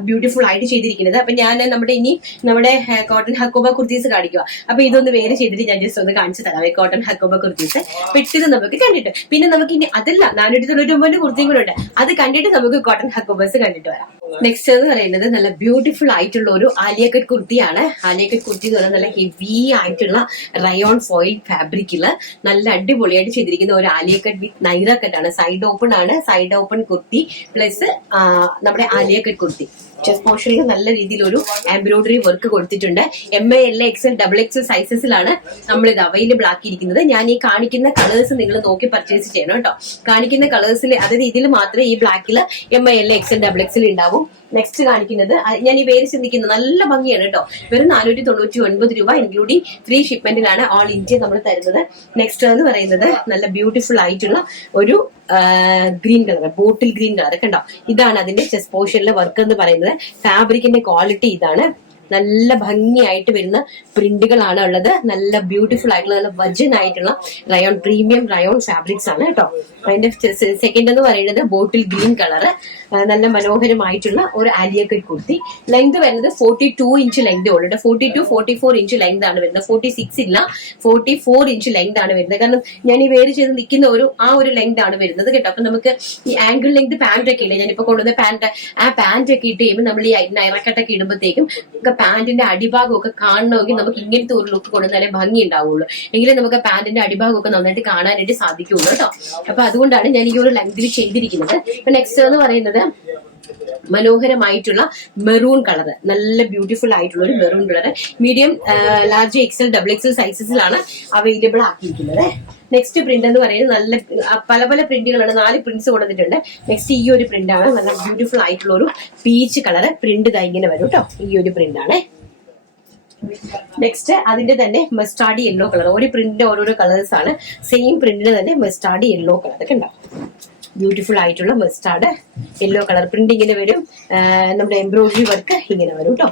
ബ്യൂട്ടിഫുൾ ആയിട്ട് ചെയ്തിരിക്കുന്നത്. അപ്പൊ ഞാൻ നമ്മുടെ കോട്ടൺ ഹക്കോബ കുർത്തീസ് കാണിക്കുക. അപ്പൊ ഇതൊന്ന് വേറെ ചെയ്തിട്ട് ഞാൻ ജസ്റ്റ് ഒന്ന് കാണിച്ചു തരാം. കോട്ടൺ ഹക്കോബ കുർത്തീസ് പെട്ടെന്ന് നമുക്ക് കണ്ടിട്ട് പിന്നെ നമുക്ക് ഇനി അതല്ല 499 കുർത്തിയും കൂടെ ഉണ്ട്. അത് കണ്ടിട്ട് നമുക്ക് കോട്ടൺ ഹക്കോബസ് കണ്ടിട്ട് വരാം. നെക്സ്റ്റ് എന്ന് പറയുന്നത് നല്ല ബ്യൂട്ടിഫുൾ ആയിട്ടുള്ള ഒരു ആലിയ കട്ട് കുർത്തിയാണ്. ആലിയ കട്ട് കുർത്തി എന്ന് പറയുന്നത് നല്ല ഹെവി ആയിട്ടുള്ള റയോൺ ഫോയിൽ ഫാബ്രിക്കില് നല്ല അടിപൊളിയായിട്ട് ചെയ്തിരിക്കുന്ന ഒരു ആലിയ കട്ട് വിത്ത് നൈറ കട്ടാണ്. സൈഡ് ഓപ്പൺ ആണ്. സൈഡ് ഓപ്പൺ കുർത്തി പ്ലസ് നമ്മുടെ ആലിയ കട്ട് കുർത്തി. ചെസ്റ്റ് പോർഷനിൽ നല്ല രീതിയിൽ ഒരു എംബ്രോയിഡറി വർക്ക് കൊടുത്തിട്ടുണ്ട്. ML, XL, XXL സൈസസിലാണ് നമ്മളിത് അവൈലബിൾ ആക്കിയിരിക്കുന്നത്. ഞാൻ ഈ കാണിക്കുന്ന കളേഴ്സ് നിങ്ങൾ നോക്കി പർച്ചേസ് ചെയ്യണം കേട്ടോ. കാണിക്കുന്ന കളേഴ്സിൽ അതായത് ഇതിൽ മാത്രമേ ഈ ബ്ലാക്കിൽ ML, XL, XXL ഉണ്ടാവും. നെക്സ്റ്റ് കാണിക്കുന്നത് ഞാൻ ഈ വേര് ചിന്തിക്കുന്നത് നല്ല ഭംഗിയാണ് കേട്ടോ. വെറും 499 രൂപ ഇൻക്ലൂഡിങ് ഫ്രീ ഷിപ്മെന്റിലാണ് ഓൾ ഇന്ത്യ നമ്മൾ തരുന്നത്. നെക്സ്റ്റ് എന്ന് പറയുന്നത് നല്ല ബ്യൂട്ടിഫുൾ ആയിട്ടുള്ള ഒരു green colour bottle green colour കണ്ടോ. ഇതാണ് അതിന്റെ ചെസ്റ്റ് പോർഷനിലെ വർക്ക് എന്ന് പറയുന്നത്. ഫാബ്രിക്കിന്റെ ക്വാളിറ്റി ഇതാണ്. നല്ല ഭംഗിയായിട്ട് വരുന്ന പ്രിന്റുകളാണ് ഉള്ളത്. നല്ല ബ്യൂട്ടിഫുൾ ആയിട്ടുള്ള നല്ല വജൻ ആയിട്ടുള്ള റയോൺ പ്രീമിയം റയോൺ ഫാബ്രിക്സ് ആണ് കേട്ടോ. അതിന്റെ സെക്കൻഡ് എന്ന് പറയുന്നത് ബോട്ടിൽ ഗ്രീൻ കളർ. നല്ല മനോഹരമായിട്ടുള്ള ഒരു ആലിയ കട്ട് കുർത്തി. ലെങ്ത് വരുന്നത് 42 ഇഞ്ച് ലെങ്ത് ഉള്ളൂ. 42, 44 ഇഞ്ച് ലെങ്ത് ആണ് വരുന്നത്. 46 ഇല്ല, 44 ഇഞ്ച് ലെങ്ത് ആണ് വരുന്നത്. കാരണം ഞാൻ ഈ വേര് ചെയ്ത് നിൽക്കുന്ന ആ ഒരു ലെങ്ത് ആണ് വരുന്നത് കേട്ടോ. അപ്പൊ നമുക്ക് ഈ ആംഗിൾ ലെങ്ത് പാന്റ് ഒക്കെ ഇല്ലേ, ഞാനിപ്പോ കൊണ്ടുവന്ന പാന്റ്, ആ പാന്റ് ഒക്കെ ഇട്ട് കഴിയുമ്പോൾ നമ്മൾ ഈ നൈറക്കട്ടൊക്കെ ഇടുമ്പോഴത്തേക്കും പാന്റിന്റെ അടിഭാഗം ഒക്കെ കാണണമെങ്കിൽ നമുക്ക് ഇങ്ങനത്തെ ഒരു ലുക്ക് കൊടുത്താലേ ഭംഗി ഉണ്ടാവുള്ളൂ. എങ്കിലും നമുക്ക് പാന്റിന്റെ അടിഭാഗം ഒക്കെ നന്നായിട്ട് കാണാനായിട്ട് സാധിക്കുള്ളൂ കേട്ടോ. അപ്പൊ അതുകൊണ്ടാണ് ഞാൻ ഈ ഒരു ലെങ്തിൽ ചെയ്തിരിക്കുന്നത്. ഇപ്പൊ നെക്സ്റ്റ് എന്ന് പറയുന്നത് മനോഹരമായിട്ടുള്ള മെറൂൺ കളർ. നല്ല ബ്യൂട്ടിഫുൾ ആയിട്ടുള്ള ഒരു maroon colour. Medium, large, XL, XXL സൈസസിലാണ് അവൈലബിൾ ആക്കിയിരിക്കുന്നത്. നെക്സ്റ്റ് പ്രിന്റ് എന്ന് പറയുന്നത് നല്ല പല പല പ്രിന്റുകളാണ്. 4 പ്രിന്റ്സ് കൊടുത്തിട്ടുണ്ട്. നെക്സ്റ്റ് ഈ ഒരു പ്രിന്റ് ആണ്. നല്ല ബ്യൂട്ടിഫുൾ ആയിട്ടുള്ള ഒരു പീച്ച് കളർ പ്രിന്റ് ഇങ്ങനെ വരും കേട്ടോ. ഈ ഒരു പ്രിന്റ് ആണ്. നെക്സ്റ്റ് അതിന്റെ തന്നെ മസ്റ്റാർഡ് യെല്ലോ കളർ. ഒരു പ്രിന്റിന്റെ ഓരോരോ കളേഴ്സ് ആണ്. സെയിം പ്രിന്റിന് തന്നെ മസ്റ്റാർഡ് യെല്ലോ കളർ ഒക്കെ ഉണ്ടാവും. ബ്യൂട്ടിഫുൾ ആയിട്ടുള്ള മസ്റ്റാർഡ് യെല്ലോ കളർ പ്രിന്റ് ഇങ്ങനെ വരും. നമ്മുടെ എംബ്രോയിഡറി വർക്ക് ഇങ്ങനെ വരും കേട്ടോ.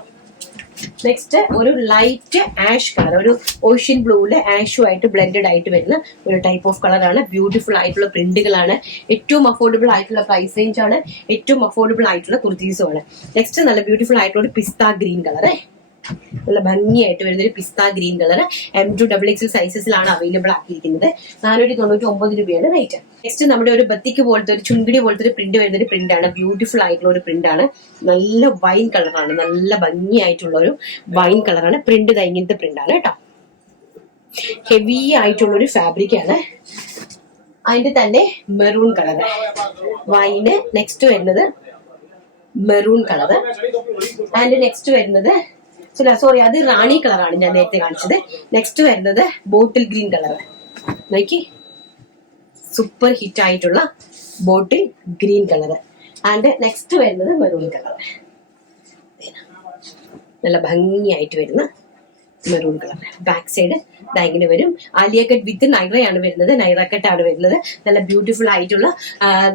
നെക്സ്റ്റ് ഒരു ലൈറ്റ് ആഷ് കളർ, ഒരു ഓഷ്യൻ ബ്ലൂവില് ആഷും ആയിട്ട് ബ്ലെൻഡഡ് ആയിട്ട് വരുന്ന ഒരു ടൈപ്പ് ഓഫ് കളറാണ്. ബ്യൂട്ടിഫുൾ ആയിട്ടുള്ള പ്രിന്റുകളാണ്. ഏറ്റവും അഫോർഡബിൾ ആയിട്ടുള്ള പ്രൈസ് റേഞ്ച് ആണ്. ഏറ്റവും അഫോർഡബിൾ ആയിട്ടുള്ള കുർത്തീസും ആണ്. നെക്സ്റ്റ് നല്ല ബ്യൂട്ടിഫുൾ ആയിട്ടുള്ള ഒരു പിസ്ത ഗ്രീൻ കളർ, നല്ല ഭംഗിയായിട്ട് വരുന്ന ഒരു pista green colour M2 XXL സൈസസിലാണ് അവൈലബിൾ ആക്കിയിരിക്കുന്നത്. 499 രൂപയാണ് റേറ്റ്. നെക്സ്റ്റ് നമ്മുടെ ഒരു ബത്തിക്ക് പോലത്തെ ഒരു ചുങ്കിടി പോലത്തെ ഒരു പ്രിന്റ് വരുന്ന ഒരു പ്രിന്റ് ആണ്. ബ്യൂട്ടിഫുൾ ആയിട്ടുള്ള ഒരു പ്രിന്റ് ആണ്. നല്ല വൈൻ കളറാണ്. നല്ല ഭംഗിയായിട്ടുള്ള ഒരു വൈൻ കളറാണ്. പ്രിന്റ് ഇങ്ങനത്തെ പ്രിന്റ് ആണ് കേട്ടോ. ഹെവി ആയിട്ടുള്ള ഒരു ഫാബ്രിക് ആണ്. അതിന്റെ തന്നെ മെറൂൺ കളർ വൈന്. നെക്സ്റ്റ് വരുന്നത് മെറൂൺ കളർ. ആൻഡ് നെക്സ്റ്റ് വരുന്നത് സോറി അത് റാണി കളറാണ് ഞാൻ നേരത്തെ കാണിച്ചത്. നെക്സ്റ്റ് വരുന്നത് ബോട്ടിൽ ഗ്രീൻ കളർ. നോക്കി, സൂപ്പർ ഹിറ്റ് ആയിട്ടുള്ള bottle green colour. And next വരുന്നത് മെറൂൺ കളർ. നല്ല ഭംഗിയായിട്ട് വരുന്ന മെറൂൺ കളർ. ബാക്ക് സൈഡ് ഇങ്ങനെ വരും. ആലിയ കട്ട് വിത്ത് നൈറയാണ് വരുന്നത്. നൈറ കട്ടാണ് വരുന്നത്. നല്ല ബ്യൂട്ടിഫുൾ ആയിട്ടുള്ള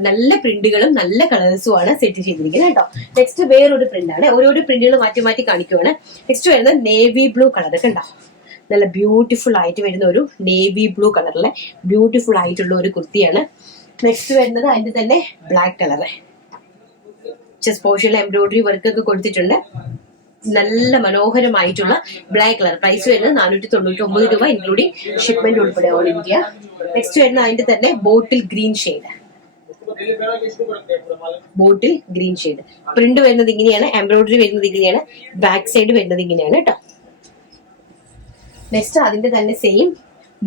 നല്ല പ്രിന്റുകളും നല്ല കളേഴ്സും ആണ് സെറ്റ് ചെയ്തിരിക്കുന്നത് കേട്ടോ. നെക്സ്റ്റ് വേറൊരു പ്രിന്റ് ആണ്. ഓരോരോ പ്രിന്റുകൾ മാറ്റി മാറ്റി കാണിക്കുവാണ്. നെക്സ്റ്റ് വരുന്നത് നേവി ബ്ലൂ കളർ കണ്ടോ. നല്ല ബ്യൂട്ടിഫുൾ ആയിട്ട് വരുന്ന ഒരു നേവി ബ്ലൂ കളറിലെ ബ്യൂട്ടിഫുൾ ആയിട്ടുള്ള ഒരു കുർത്തിയാണ്. നെക്സ്റ്റ് വരുന്നത് അതിന്റെ തന്നെ ബ്ലാക്ക് കളർ. ചെസ്റ്റ് പോർഷനിൽ എംബ്രോയിഡറി വർക്ക് ഒക്കെ കൊടുത്തിട്ടുണ്ട്. നല്ല മനോഹരമായിട്ടുള്ള ബ്ലാക്ക് കളർ. പ്രൈസ് വരുന്നത് 499 രൂപ ഇൻക്ലൂഡിംഗ് ഷിപ്മെന്റ് ഉൾപ്പെടെ ഓൾ ഇന്ത്യ. നെക്സ്റ്റ് വരുന്ന അതിന്റെ തന്നെ bottle green shade. Bottle green shade print വരുന്നത് ഇങ്ങനെയാണ്. എംബ്രോയിഡറി വരുന്നത് ഇങ്ങനെയാണ്. ബാക്ക് സൈഡ് വരുന്നത് ഇങ്ങനെയാണ് കേട്ടോ. നെക്സ്റ്റ് അതിന്റെ തന്നെ സെയിം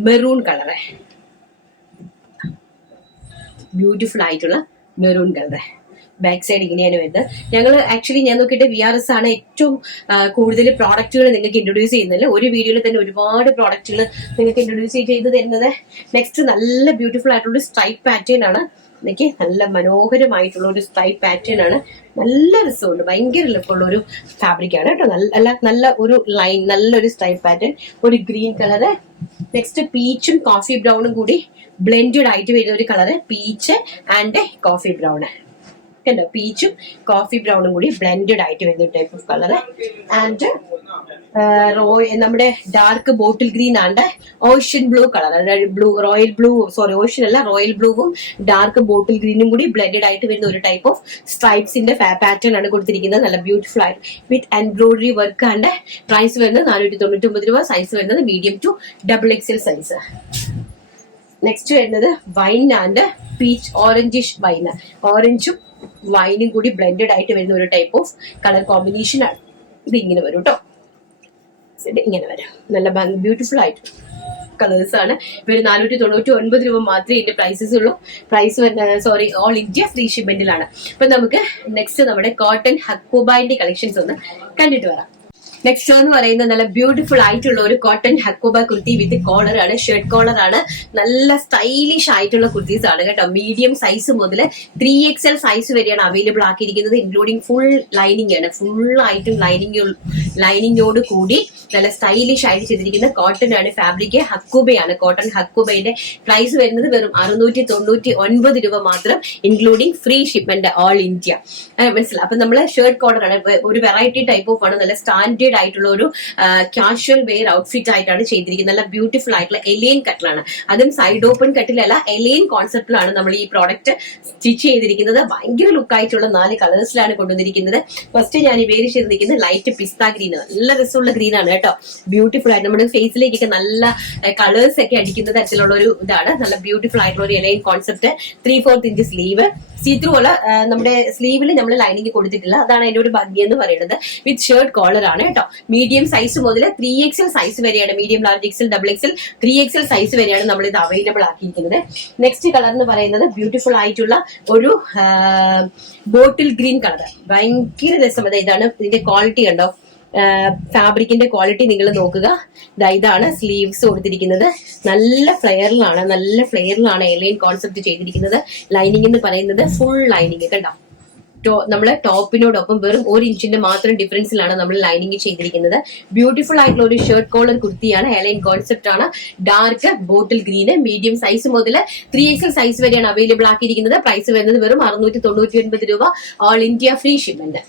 മെറൂൺ കളർ. ബ്യൂട്ടിഫുൾ ആയിട്ടുള്ള മെറൂൺ കളർ. ബാക്ക് സൈഡ് ഇങ്ങനെയാണ് വരുന്നത്. ഞങ്ങൾ ആക്ച്വലി ഞാൻ നോക്കിയിട്ട് VRS ആണ് ഏറ്റവും കൂടുതൽ പ്രോഡക്റ്റുകൾ നിങ്ങൾക്ക് ഇൻട്രൊഡ്യൂസ് ചെയ്യുന്നത്. ഒരു വീഡിയോയിൽ തന്നെ ഒരുപാട് പ്രോഡക്റ്റുകൾ നിങ്ങൾക്ക് ഇൻട്രൊഡ്യൂസ് ചെയ്ത് തരുന്നത്. നെക്സ്റ്റ് നല്ല ബ്യൂട്ടിഫുൾ ആയിട്ടുള്ള സ്ട്രൈപ്പ് പാറ്റേൺ ആണ്. എനിക്ക് നല്ല മനോഹരമായിട്ടുള്ള ഒരു സ്ട്രൈപ്പ് പാറ്റേൺ ആണ്. നല്ല രസമുണ്ട്. ഭയങ്കര ലുക്കുള്ള ഒരു ഫാബ്രിക് ആണ് കേട്ടോ. നല്ല ഒരു ലൈൻ, നല്ലൊരു സ്ട്രൈപ്പ് പാറ്റേൺ. ഒരു ഗ്രീൻ കളറ്. നെക്സ്റ്റ് പീച്ചും കോഫി ബ്രൗണും കൂടി ബ്ലെൻഡഡ് ആയിട്ട് വരുന്ന ഒരു colour. Peach and coffee brown കണ്ടോ. പീച്ചും കോഫി ബ്രൗണും കൂടി ബ്ലെൻഡഡ് ആയിട്ട് വരുന്ന ടൈപ്പ് ഓഫ് കളർ. ആൻഡ് നമ്മുടെ dark bottle green and ocean blue colour. Royal blue, sorry ocean അല്ല, റോയൽ ബ്ലൂവും ഡാർക്ക് ബോട്ടിൽ ഗ്രീനും കൂടി ബ്ലെൻഡഡ് ആയിട്ട് വരുന്ന ഒരു ടൈപ്പ് ഓഫ് സ്ട്രൈപ്സിന്റെ പാറ്റേൺ ആണ് കൊടുത്തിരിക്കുന്നത്. നല്ല ബ്യൂട്ടിഫുൾ ആയിട്ട് with embroidery work. And price വരുന്നത് 499 രൂപ. സൈസ് വരുന്നത് medium to XXL size. Next വരുന്നത് wine and peach orangish wine. ഓറഞ്ചും വൈനും കൂടി ബ്ലെൻഡഡ് ആയിട്ട് വരുന്ന ഒരു ടൈപ്പ് ഓഫ് കളർ കോമ്പിനേഷൻ ആണ്. ഇത് ഇങ്ങനെ വരും കേട്ടോ. ഇങ്ങനെ വരും. നല്ല ബ്യൂട്ടിഫുൾ ആയിട്ട് കളേഴ്സ് ആണ്. ഇവർ 499 രൂപ മാത്രമേ ഇതിന്റെ പ്രൈസസ് ഉള്ളൂ. Price sorry all India free ഷിപ്മെന്റിലാണ്. അപ്പൊ നമുക്ക് നെക്സ്റ്റ് നമ്മുടെ കോട്ടൺ ഹക്കോബാന്റെ കളക്ഷൻസ് ഒന്ന് കണ്ടിട്ട് വരാം. നെക്സ്റ്റ് എന്ന് പറയുന്നത് നല്ല ബ്യൂട്ടിഫുൾ ആയിട്ടുള്ള ഒരു കോട്ടൺ ഹക്കോബ കുർത്തി വിത്ത് കോളർ ആണ്. ഷർട്ട് കോളർ ആണ്. നല്ല സ്റ്റൈലിഷ് ആയിട്ടുള്ള കുർത്തീസ് ആണ് കേട്ടോ. മീഡിയം സൈസ് മുതൽ 3XL സൈസ് വരെയാണ് അവൈലബിൾ ആക്കിയിരിക്കുന്നത്. ഇൻക്ലൂഡിംഗ് ഫുൾ ലൈനിങ് ആണ്. ഫുൾ ആയിട്ടും ലൈനിങ്ങോട് കൂടി നല്ല സ്റ്റൈലിഷ് ആയിട്ട് ചെയ്തിരിക്കുന്ന കോട്ടൺ ആണ്. ഫാബ്രിക് ഹക്കോബയാണ്. കോട്ടൺ ഹക്കോബയുടെ പ്രൈസ് വരുന്നത് വെറും 699 രൂപ മാത്രം including free shipment all India. മനസ്സിലായി. അപ്പൊ നമ്മള് ഷർട്ട് കോളർ ആണ്. ഒരു വെറൈറ്റി ടൈപ്പ് ഓഫ് ആണ്. നല്ല സ്റ്റാൻഡേർഡ് ആയിട്ടുള്ള ഒരു കാഷ്വൽ വെയർ ഔട്ട്ഫിറ്റ് ആയിട്ടാണ് ചെയ്തിരിക്കുന്നത്. നല്ല ബ്യൂട്ടിഫുൾ ആയിട്ടുള്ള എലൈൻ കട്ടിലാണ്. അതും സൈഡ് ഓപ്പൺ കട്ടിലല്ല, എലൈൻ കോൺസെപ്റ്റിലാണ് നമ്മൾ ഈ പ്രോഡക്റ്റ് സ്റ്റിച്ച് ചെയ്തിരിക്കുന്നത്. ഭയങ്കര ലുക്ക് ആയിട്ടുള്ള 4 കളേഴ്സിലാണ് കൊണ്ടുവന്നിരിക്കുന്നത്. ഫസ്റ്റ് ഞാൻ ഈ വേര് ചെയ്തിരിക്കുന്നത് ലൈറ്റ് പിസ്ത ഗ്രീൻ. നല്ല രസമുള്ള ഗ്രീൻ ആണ് കേട്ടോ. ബ്യൂട്ടിഫുൾ ആയിട്ട് നമ്മുടെ ഫേസിലേക്കൊക്കെ നല്ല കളേഴ്സ് ഒക്കെ അടിക്കുന്ന തരത്തിലുള്ള ഒരു ഇതാണ്. നല്ല ബ്യൂട്ടിഫുൾ ആയിട്ടുള്ള ഒരു a line concept. 3/4 inch sleeve. See through ഉള്ള നമ്മുടെ സ്ലീവിൽ നമ്മൾ ലൈനിങ് കൊടുത്തിട്ടില്ല. അതാണ് അതിന്റെ ഒരു ഭംഗി എന്ന് പറയുന്നത്. വിത്ത് ഷർട്ട് കോളർ ആണ് കേട്ടോ. മീഡിയം സൈസ് മുതൽ 3XL സൈസ് വരെയാണ്. Medium, large, XL, XXL, 3XL size വരെയാണ് നമ്മൾ ഇത് അവൈലബിൾ ആക്കിയിരിക്കുന്നത്. നെക്സ്റ്റ് കളർ എന്ന് പറയുന്നത് ബ്യൂട്ടിഫുൾ ആയിട്ടുള്ള ഒരു ബോട്ടിൽ ഗ്രീൻ കളർ. ഭയങ്കര രസം. ഇതാണ് ഇതിന്റെ ക്വാളിറ്റി കണ്ടോ. ഫാബ്രിക്കിന്റെ ക്വാളിറ്റി നിങ്ങൾ നോക്കുക. ഇതാണ് സ്ലീവ്സ് കൊടുത്തിരിക്കുന്നത്. നല്ല ഫ്ലെയറിലാണ് എലൈൻ കോൺസെപ്റ്റ് ചെയ്തിരിക്കുന്നത്. ലൈനിങ് എന്ന് പറയുന്നത് ഫുൾ ലൈനിങ് കണ്ടോ. നമ്മളെ ടോപ്പിനോടൊപ്പം വെറും 1 ഇഞ്ചിന്റെ മാത്രം ഡിഫറൻസിലാണ് നമ്മൾ ലൈനിങ് ചെയ്തിരിക്കുന്നത്. ബ്യൂട്ടിഫുൾ ആയിട്ടുള്ള ഒരു ഷർട്ട് കോളർ കുർത്തിയാണ്. എയർലൈൻ കോൺസെപ്റ്റ് ആണ്. ഡാർക്ക് ബോട്ടിൽ ഗ്രീന്, മീഡിയം സൈസ് മുതൽ 3XL സൈസ് വരെയാണ് അവൈലബിൾ ആക്കിയിരിക്കുന്നത്. പ്രൈസ് വരുന്നത് വെറും 699 രൂപ. All India free shipment.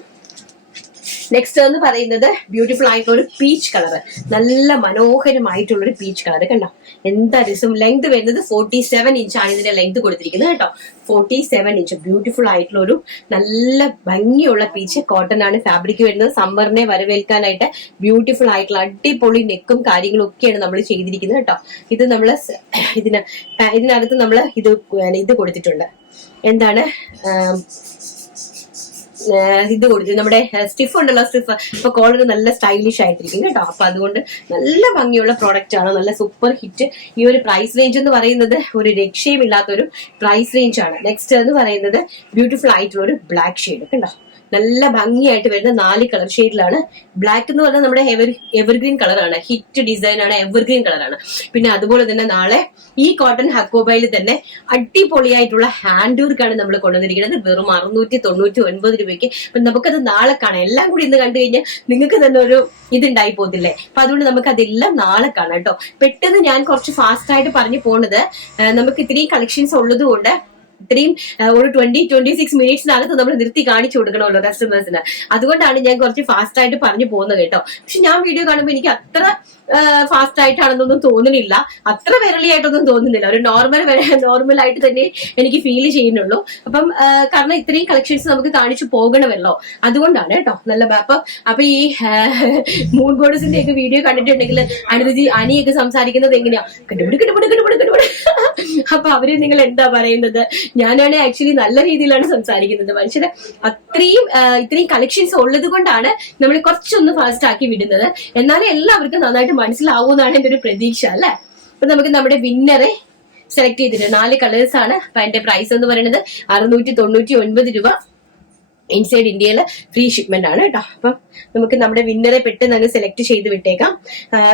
Next എന്ന് പറയുന്നത് ബ്യൂട്ടിഫുൾ ആയിട്ടുള്ള ഒരു പീച്ച് കളർ, നല്ല മനോഹരമായിട്ടുള്ള ഒരു പീച്ച് കളർ. കണ്ടോ എന്താ രസം. ലെങ്ത് വരുന്നത് 47 ഇഞ്ചാണ് ഇതിന്റെ ലെങ്ത് കൊടുത്തിരിക്കുന്നത് കേട്ടോ. 47 ഇഞ്ച്. ബ്യൂട്ടിഫുൾ ആയിട്ടുള്ള ഒരു നല്ല ഭംഗിയുള്ള പീച്ച്. കോട്ടൺ ആണ് ഫാബ്രിക് വരുന്നത്. സമ്മറിനെ വരവേൽക്കാനായിട്ട് ബ്യൂട്ടിഫുൾ ആയിട്ടുള്ള അടിപൊളി നെക്കും കാര്യങ്ങളും ഒക്കെയാണ് നമ്മൾ ചെയ്തിരിക്കുന്നത് കേട്ടോ. ഇത് നമ്മള് ഇതിനകത്ത് നമ്മൾ ഇത് കൊടുത്തിട്ടുണ്ട്. എന്താണ് ഇത് കൊടുത്തു, നമ്മുടെ സ്റ്റിഫ് ഉണ്ടല്ലോ, സ്റ്റിഫ്. അപ്പൊ കോളർ നല്ല സ്റ്റൈലിഷ് ആയിട്ടിരിക്കും കേട്ടോ. അപ്പൊ അതുകൊണ്ട് നല്ല ഭംഗിയുള്ള പ്രോഡക്റ്റ് ആണ്. നല്ല സൂപ്പർ ഹിറ്റ്. ഈ ഒരു പ്രൈസ് റേഞ്ച് എന്ന് പറയുന്നത് ഒരു രക്ഷയും ഇല്ലാത്തൊരു പ്രൈസ് റേഞ്ച് ആണ്. നെക്സ്റ്റ് എന്ന് പറയുന്നത് ബ്യൂട്ടിഫുൾ ആയിട്ടുള്ള ഒരു ബ്ലാക്ക് ഷെയ്ഡ്. കണ്ടോ നല്ല ഭംഗിയായിട്ട് വരുന്ന 4 കളർ ഷെയ്ഡിലാണ്. ബ്ലാക്ക് എന്ന് പറഞ്ഞാൽ നമ്മുടെ എവർഗ്രീൻ കളറാണ്. ഹിറ്റ് ഡിസൈൻ ആണ്, എവർഗ്രീൻ കളറാണ്. പിന്നെ അതുപോലെ തന്നെ നാളെ ഈ കോട്ടൺ ഹക്കോബയിൽ തന്നെ അടിപൊളിയായിട്ടുള്ള ഹാൻഡ് വർക്കാണ് നമ്മൾ കൊണ്ടുവന്നിരിക്കുന്നത്. വെറും 699 രൂപയ്ക്ക്. അപ്പൊ നമുക്കത് നാളെ കാണാം. എല്ലാം കൂടി ഇന്ന് കണ്ടു കഴിഞ്ഞാൽ നിങ്ങൾക്ക് തന്നെ ഒരു ഇതുണ്ടായി പോകത്തില്ലേ. അപ്പൊ അതുകൊണ്ട് നമുക്ക് അതെല്ലാം നാളെ കാണാം കേട്ടോ. പെട്ടെന്ന് ഞാൻ കുറച്ച് ഫാസ്റ്റ് ആയിട്ട് പറഞ്ഞു പോണത്, നമുക്ക് ഇത്രയും കളക്ഷൻസ് ഉള്ളത് കൊണ്ട് ഇത്രയും ഒരു 20-26 മിനിറ്റ്സിനകത്ത് നമ്മൾ നിർത്തി കാണിച്ചു കൊടുക്കണമല്ലോ കസ്റ്റമേഴ്സിന്. അതുകൊണ്ടാണ് ഞാൻ കുറച്ച് ഫാസ്റ്റ് ആയിട്ട് പറഞ്ഞു പോകുന്നത് കേട്ടോ. പക്ഷെ ഞാൻ വീഡിയോ കാണുമ്പോൾ എനിക്ക് അത്ര ഫാസ്റ്റ് ആയിട്ടാണെന്നൊന്നും തോന്നുന്നില്ല, അത്ര വിരളിയായിട്ടൊന്നും തോന്നുന്നില്ല. ഒരു നോർമൽ ആയിട്ട് തന്നെ എനിക്ക് ഫീൽ ചെയ്യുന്നുള്ളൂ. അപ്പം കാരണം ഇത്രയും കളക്ഷൻസ് നമുക്ക് കാണിച്ചു പോകണമല്ലോ, അതുകൊണ്ടാണ് കേട്ടോ. നല്ല അപ്പൊ ഈ മൂൺ ഗോഡസിന്റെ ഒക്കെ വീഡിയോ കണ്ടിട്ടുണ്ടെങ്കിൽ അനിയൊക്കെ സംസാരിക്കുന്നത് എങ്ങനെയാ, കിട്ടുപിടി. അപ്പൊ അവര് നിങ്ങൾ എന്താ പറയുന്നത്? ഞാനാണ് ആക്ച്വലി നല്ല രീതിയിലാണ് സംസാരിക്കുന്നത്. മനുഷ്യരെ ഇത്രയും കളക്ഷൻസ് ഉള്ളത് കൊണ്ടാണ് നമ്മൾ കുറച്ചൊന്ന് ഫാസ്റ്റ് ആക്കി വിടുന്നത്. എന്നാലും എല്ലാവർക്കും നന്നായിട്ട് മനസ്സിലാവുമെന്നാണ് എന്റെ ഒരു പ്രതീക്ഷ അല്ലെ. അപ്പൊ നമുക്ക് നമ്മുടെ വിന്നറെ സെലക്ട് ചെയ്തിട്ടുണ്ട്. 4 കളേഴ്സ് ആണ്. അപ്പൊ അതിന്റെ പ്രൈസ് എന്ന് പറയുന്നത് 699 രൂപ. ഇൻസൈഡ് ഇന്ത്യയില് ഫ്രീ ഷിപ്മെന്റ് ആണ് കേട്ടോ. അപ്പം നമുക്ക് നമ്മുടെ വിന്നറെ പെട്ടെന്ന് അങ്ങ് സെലക്ട് ചെയ്ത് വിട്ടേക്കാം.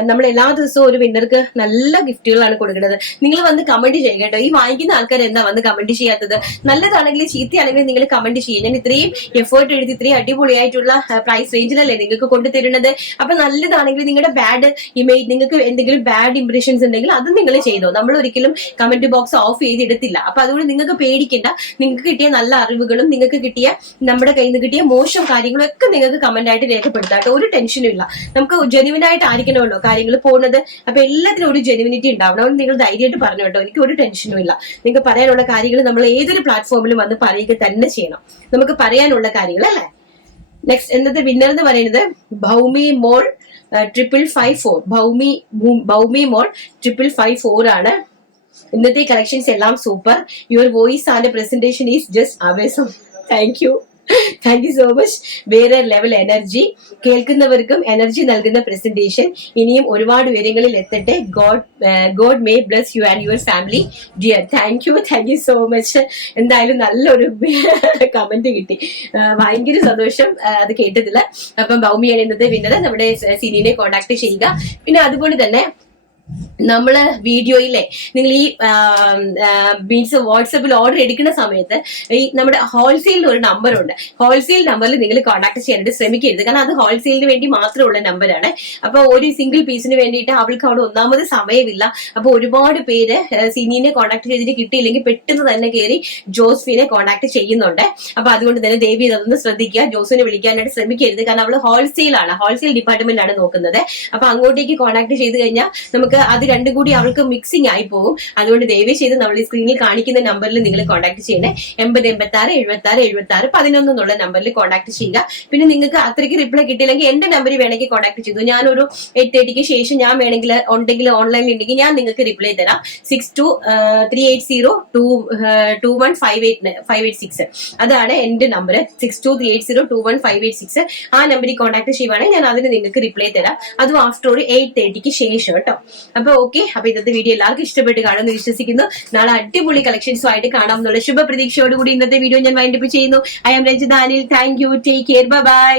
നമ്മൾ എല്ലാ ദിവസവും ഒരു വിന്നർക്ക് നല്ല ഗിഫ്റ്റുകളാണ് കൊടുക്കുന്നത്. നിങ്ങൾ വന്ന് കമന്റ് ചെയ്യുക കേട്ടോ. ഈ വാങ്ങിക്കുന്ന ആൾക്കാർ എന്താ വന്ന് കമന്റ് ചെയ്യാത്തത്? നല്ലതാണെങ്കിൽ ചീത്തയാണെങ്കിൽ നിങ്ങൾ കമന്റ് ചെയ്യും. ഞാൻ ഇത്രയും എഫേർട്ട് എടുത്ത് ഇത്രയും അടിപൊളിയായിട്ടുള്ള പ്രൈസ് റേഞ്ചിലല്ലേ നിങ്ങൾക്ക് കൊണ്ടുതരുന്നത്. അപ്പൊ നല്ലതാണെങ്കിൽ നിങ്ങളുടെ ബാഡ് ഇമേജ്, നിങ്ങൾക്ക് എന്തെങ്കിലും ബാഡ് ഇംപ്രഷൻസ് ഉണ്ടെങ്കിൽ അത് നിങ്ങൾ ചെയ്തോ. നമ്മൾ ഒരിക്കലും കമന്റ് ബോക്സ് ഓഫ് ചെയ്തിടത്തില്ല. അപ്പൊ അതുകൊണ്ട് നിങ്ങൾക്ക് പേടിക്കേണ്ട. നിങ്ങൾക്ക് കിട്ടിയ നല്ല അറിവുകളും നിങ്ങൾക്ക് കിട്ടിയ നമ്മുടെ കയ്യിൽ നിന്ന് കിട്ടിയ മോശം കാര്യങ്ങളും ഒക്കെ നിങ്ങൾക്ക് കമന്റ് ആയിട്ട് രേഖപ്പെടുത്താട്ടോ. ഒരു ടെൻഷനും ഇല്ല. നമുക്ക് ജെനുവിൻ ആയിട്ട് ആയിരിക്കണമല്ലോ കാര്യങ്ങൾ പോകുന്നത്. അപ്പൊ എല്ലാത്തിനും ഒരു ജെനുവിനിറ്റി ഉണ്ടാവണം. അതുകൊണ്ട് നിങ്ങൾ ധൈര്യമായിട്ട് പറഞ്ഞു കേട്ടോ. എനിക്ക് ഒരു ടെൻഷനും ഇല്ല. നിങ്ങൾക്ക് പറയാനുള്ള കാര്യങ്ങൾ നമ്മൾ ഏതൊരു പ്ലാറ്റ്ഫോമിലും വന്ന് പറയുക തന്നെ ചെയ്യണം. നമുക്ക് പറയാനുള്ള കാര്യങ്ങൾ അല്ലേ. നെക്സ്റ്റ് ഇന്നത്തെ വിന്നർ എന്ന് പറയുന്നത് ഭൗമി മോൾ 554. ഭൗമി മോൾ 554 ആണ്. ഇന്നത്തെ കളക്ഷൻസ് എല്ലാം super. Your voice and presentation is just awesome. Thank you so much. വേറെ ലെവൽ എനർജി. കേൾക്കുന്നവർക്കും എനർജി നൽകുന്ന പ്രസന്റേഷൻ. ഇനിയും ഒരുപാട് ഉയരങ്ങളിൽ എത്തട്ടെ. God may bless you and your family dear. Thank you so much. എന്തായാലും നല്ലൊരു കമന്റ് കിട്ടി. ഭയങ്കര സന്തോഷം അത് കേട്ടതില്ല. അപ്പം ഭൗമിയാണ് ഇന്നത്തെ വിന്നർ. നമ്മുടെ സിനിനെ കോൺടാക്ട് ചെയ്യുക. പിന്നെ അതുപോലെ തന്നെ നമ്മള് വീഡിയോയിലെ നിങ്ങൾ ഈ മീൻസ് വാട്സപ്പിൽ ഓർഡർ എടുക്കുന്ന സമയത്ത് ഈ നമ്മുടെ ഹോൾസെയിലിന് ഒരു നമ്പർ ഉണ്ട്. ഹോൾസെയിൽ നമ്പറിൽ നിങ്ങൾ കോൺടാക്ട് ചെയ്യാനായിട്ട് ശ്രമിക്കരുത്. കാരണം അത് ഹോൾസെയിലിന് വേണ്ടി മാത്രമുള്ള നമ്പറാണ്. അപ്പൊ ഒരു സിംഗിൾ പീസിന് വേണ്ടിയിട്ട് അവൾക്ക് അവിടെ ഒന്നാമത് സമയമില്ല. അപ്പൊ ഒരുപാട് പേര് സിനിനെ കോൺടാക്ട് ചെയ്തിട്ട് കിട്ടിയില്ലെങ്കിൽ പെട്ടെന്ന് തന്നെ കയറി ജോസ്ഫിനെ കോൺടാക്ട് ചെയ്യുന്നുണ്ട്. അപ്പൊ അതുകൊണ്ട് തന്നെ ദേവി അതൊന്ന് ശ്രദ്ധിക്കുക. ജോസിനെ വിളിക്കാനായിട്ട് ശ്രമിക്കരുത്. കാരണം അവള് ഹോൾസെയിലാണ്, ഹോൾസെയിൽ ഡിപ്പാർട്ട്മെന്റ് ആണ് നോക്കുന്നത്. അപ്പൊ അങ്ങോട്ടേക്ക് കോൺടാക്ട് ചെയ്ത് കഴിഞ്ഞാൽ നമുക്ക് അത് രണ്ടും കൂടി അവൾക്ക് മിക്സിംഗ് ആയി പോകും. അതുകൊണ്ട് ദയവ് ചെയ്ത് നമ്മൾ ഈ സ്ക്രീനിൽ കാണിക്കുന്ന നമ്പറിൽ നിങ്ങൾ കോൺടാക്ട് ചെയ്യണേ. 8086767611 എന്നുള്ള നമ്പറിൽ കോൺടാക്ട് ചെയ്യുക. പിന്നെ നിങ്ങൾക്ക് അത്രയ്ക്ക് റിപ്ലൈ കിട്ടിയില്ലെങ്കിൽ എന്റെ നമ്പറിൽ വേണമെങ്കിൽ കോൺടാക്ട് ചെയ്തു. ഞാനൊരു 8:30 ശേഷം ഞാൻ വേണമെങ്കിൽ ഉണ്ടെങ്കിൽ ഓൺലൈനിൽ ഉണ്ടെങ്കിൽ ഞാൻ നിങ്ങൾക്ക് റിപ്ലൈ തരാം. 6238021586 അതാണ് എന്റെ നമ്പർ. 6238021586 ആ നമ്പറിൽ കോൺടാക്ട് ചെയ്യുവാണെങ്കിൽ ഞാൻ അതിന് നിങ്ങൾക്ക് റിപ്ലൈ തരാം. അതും ആഫ്റ്റർ ഒരു 8:30 ശേഷം കേട്ടോ. അപ്പൊ ഓക്കെ. അപ്പൊ ഇന്നത്തെ വീഡിയോ എല്ലാവർക്കും ഇഷ്ടപ്പെട്ട് കാണുമെന്ന് വിശ്വസിക്കുന്നു. നാളെ അടിപൊളി കളക്ഷൻസുമായിട്ട് കാണാം എന്നുള്ള ശുഭപ്രതീക്ഷയോടുകൂടി ഇന്നത്തെ വീഡിയോ ഞാൻ വൈൻഡപ്പ് ചെയ്യുന്നു. I am Ranjitha Anil. Thank you. Take care. By.